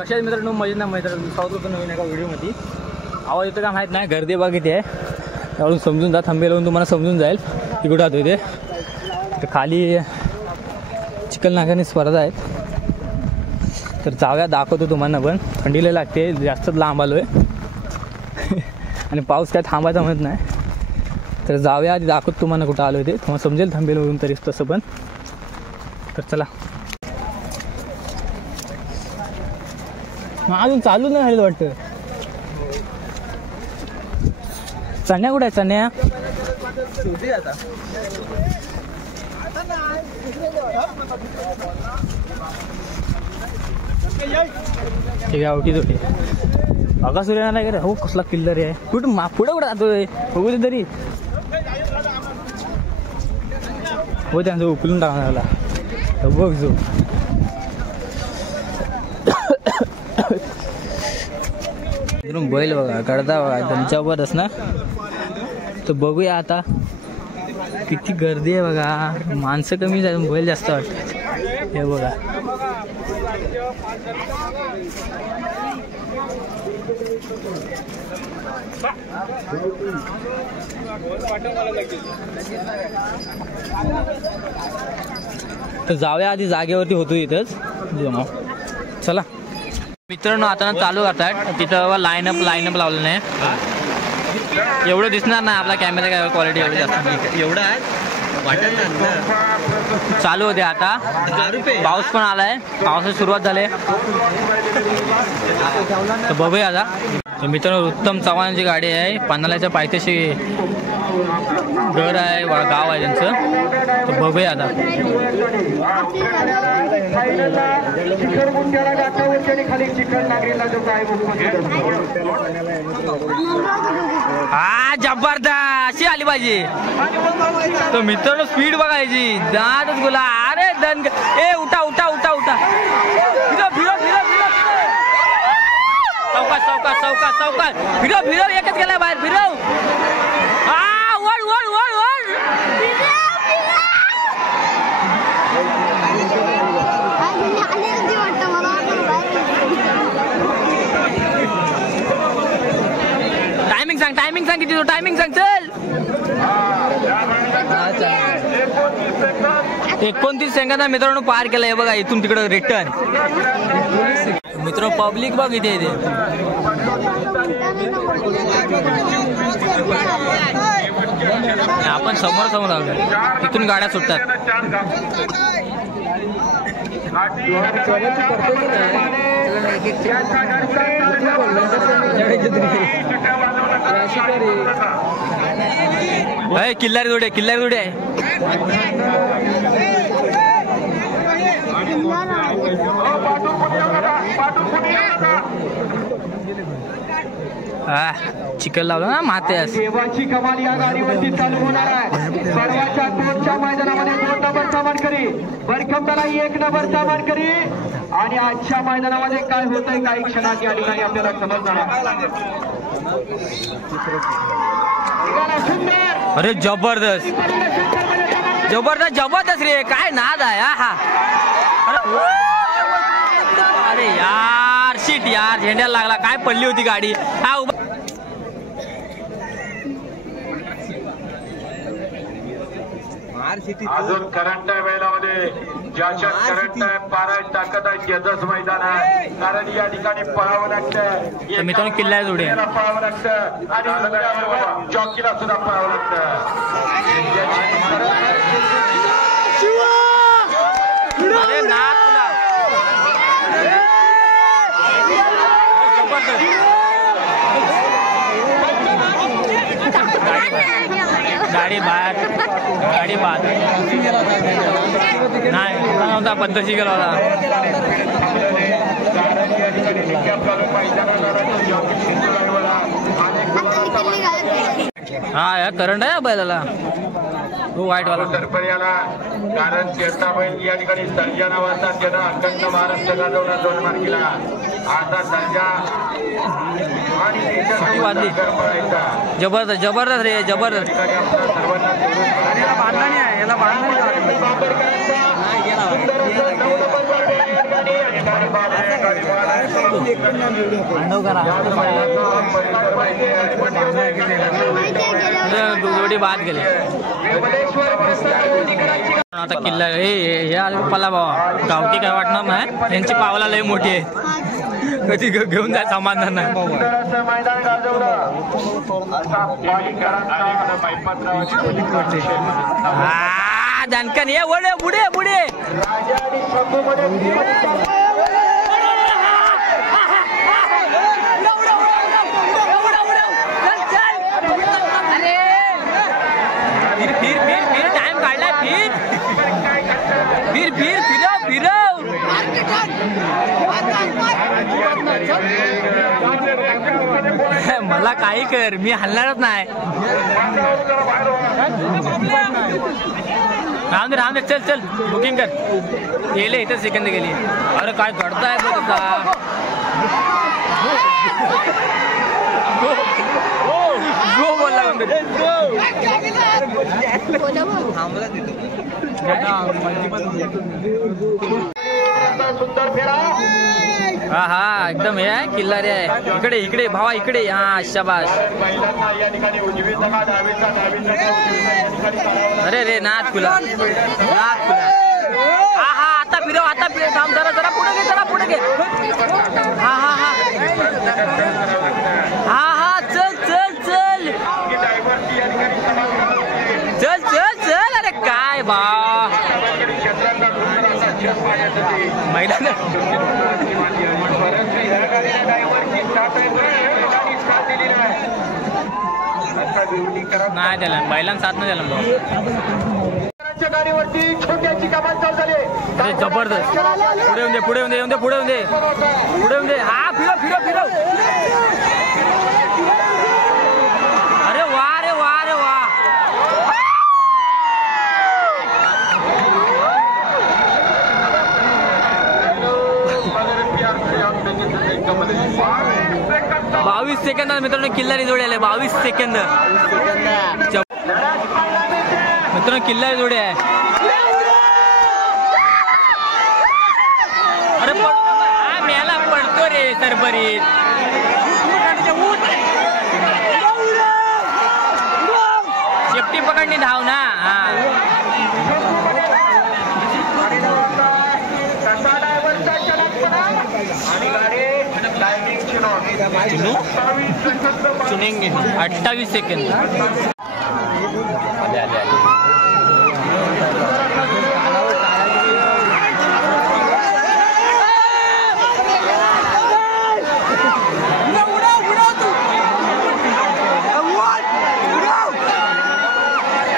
कशा मित्रांनो मजेत ना मित्रांनो स्वागत करतो नवीन एका व्हिडिओमध्ये। आवाज येतो का माहीत नाही, गर्दी बघा किती आहे त्यावरून समजून जा, थांबेल लावून तुम्हाला समजून जाईल की कुठं आहोत ते। तर खाली चिखल नागाने स्पर्धा आहेत, तर जाऊया दाखवतो तुम्हाला। पण थंडीला लागते, जास्तच लांब आलो आहे आणि पाऊस काय थांबायचा म्हणत नाही, तर जाऊया आधी दाखवतो तुम्हाला कुठं आलो ते, तुम्हाला समजेल थांबेल वरून तरी तसं पण। तर चला, अजून चालू नाही झालं वाटतं। चण्या कुठे आहे चण्या? ठीक आहे, ओटी जोटी बघा सूर्य नाही का हो, कसला किल्लर आहे। कुठं पुढे कुठं जातोय बघू दे तरी, हो त्यांचं उकलून टाकला बघ जो। बैल बघा करता बघा एकदम जबरदस्त ना। तर बघूया आता किती गर्दी आहे बघा, माणसं कमी झाली बैल जास्त वाटत। हे बघा तर जाऊया आधी जागेवरती होतो इथंच। चला मित्रांनो, आता चालू करतायत तिथं लाईनअप लावलं नाही, एवढं दिसणार नाही आपला कॅमेरा काय क्वालिटी एवढी जास्त एवढं आहे चालू होते। आता पाऊस पण आलाय, पावसाची सुरुवात झाली, तर बघूया आता। तर मित्रांनो उत्तम चव्हाणांची गाडी आहे, पानाल्याच्या पायथ्याशी घर आहे, गाव आहे त्यांचं, तर बघूया आता। हा जबरदस्त अशी आली पाहिजे। तर मित्रांनो स्पीड बघायची, दादच बोला अरे दन ए उठा उठा उठा उठा, फिरो फिरो फिरो चौकात चौकात चौकात चौकात फिरो फिरो, एकच गेला बाहेर फिरो। हा वळ वळ वळ वळ टायमिंग सांग किती, टायमिंग सांग चल। 29 सेकंद मित्रांनो पार केलाय बघा, इथून तिकडं रिटर्न। मित्र पब्लिक बघ इथे इथे आपण समोर समोर आलो, इथून गाड्या सुटतात। किल्लारी जोडे किल्लारी जोडे चिकन लावलं ना मातेस। देवाची कमाल या गाडीवरती चालू होणार आहे। सर्वांच्या टोचच्या मैदानामध्ये 2 नंबरचा मानकरी बरकमताला 1 नंबरचा मानकरी, आणि आजच्या मैदानामध्ये काय होतंय काही क्षणात या ठिकाणी आपल्याला समजणार आहे। अरे जबरदस्त जबरदस्त जबरदस्त रे, काय नाद आहे हा। अरे यार शीट यार, झेंड्याला लागला, काय पडली होती गाडी। हा अजून करंट आहे बैलामध्ये, ज्याच्यात करंट आहे पारा ताकद आहे त्याचंच मैदान आहे, कारण या ठिकाणी पळावं लागतं मित्रांनो, किल्ला जोडे पळावं लागतं आणि जॉकीला सुद्धा पळावं लागतं। गाडी बाहेर गाडी बाद नाही नव्हता, पद्धती गेला होता। हा या करंट आहे बैलाला, तो वाईट वाला सरपर्याला, कारण त्याचा बैल या ठिकाणी सर्जा नावाचा त्यानं अखंड महाराष्ट्र गाजवला 2 मार्कीला। आता सर्जा आणि जबरदस्त जबरदस्त रे जबरदस्त। बांधणी आहे याला, बांधणी जोडी बाद गेले आता किल्ला हे पल्ला बाबा गावठी काय वाटणार नाही यांची पावला लय मोठी आहे कधी घेऊन जायचं समाधान नाही जानकन ये वडे पुढे पुढे फिर टाइम काढला फिर फिरव मला काही कर मी हलणारच नाही राहून दे चल बुकिंग कर गेले इथं सेकंद गेली अरे काय घडताय बघ गो बोलला हा हा एकदम हे आहे किल्ला रे आहे इकडे भावा इकडे हा शाबास अरे रे नाथ खुला हा हा आता फिरव थांब जरा पुढे घे हा चल अरे काय बा मैदान नाही त्याला बैलांना साथ नाही त्याला गाडीवरती छोट्याची कमान चालू झाली अरे जबरदस्त पुढे येऊन दे हा फिरव अरे वा बावीस सेकंद मित्रांनो किल्लारी जोडी आले 22 सेकंद मित्रांनो किल्लारी जोडी आहे अरे मेला पडतो रे सरबरीत शेपटी पकडणी धाव ना सुनेंगे 28 सेकंड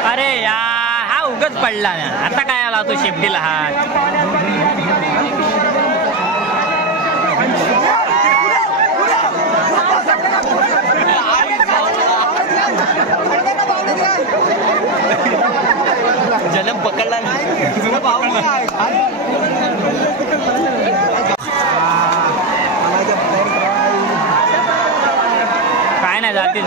अरे यार हा उगच पडला ना आता काय आला तो शेपटीला हात जलम पकडला काय नाही जातील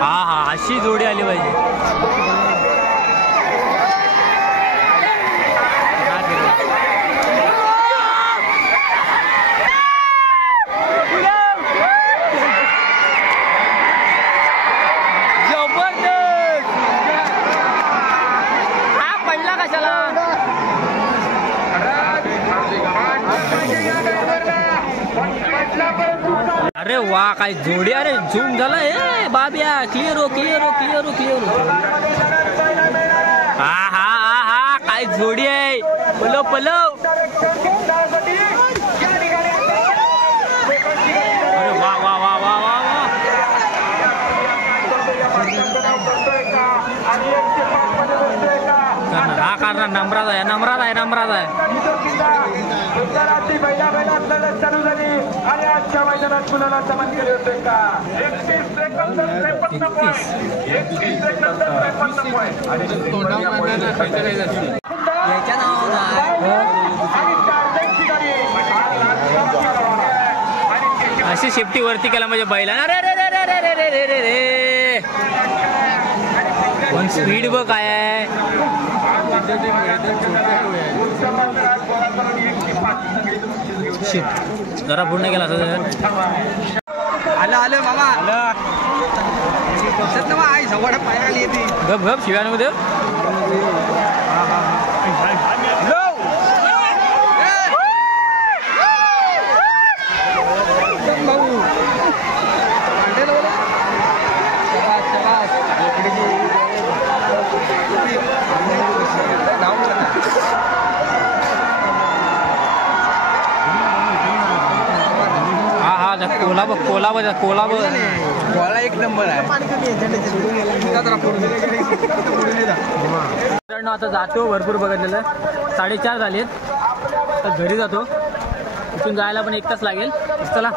हा अशी जोडी आली पाहिजे जबरदस्त हा पडला कशाला अरे वा काय जोडी अरे झूम झाला ए बाब्या क्लिअर हो हा काय जोडी आहे पलव अरे वा हा कारण नम्रात आहे चालू झाली आणि आजच्या मैदानात कुणाला समान केले होते का 31 सेकंद 53 पॉईंट 31 सेकंद 53 पॉईंट आणि अशी शेफ्टी वरती केला म्हणजे बैला रे रे रे रे रे रे रे रे रे पण स्पीड बघ काय आहे. जरा पूर्ण केला असं आलं मामा आई जवळ पायराली येते गप गप शिव्यामध्ये कोलाब गोळा एक नंबर आहे. मित्रांनो आता जातो भरपूर बघितलेलं 4:30 झालेत तर घरी जातो. इथून जायला पण 1 तास लागेल. चला.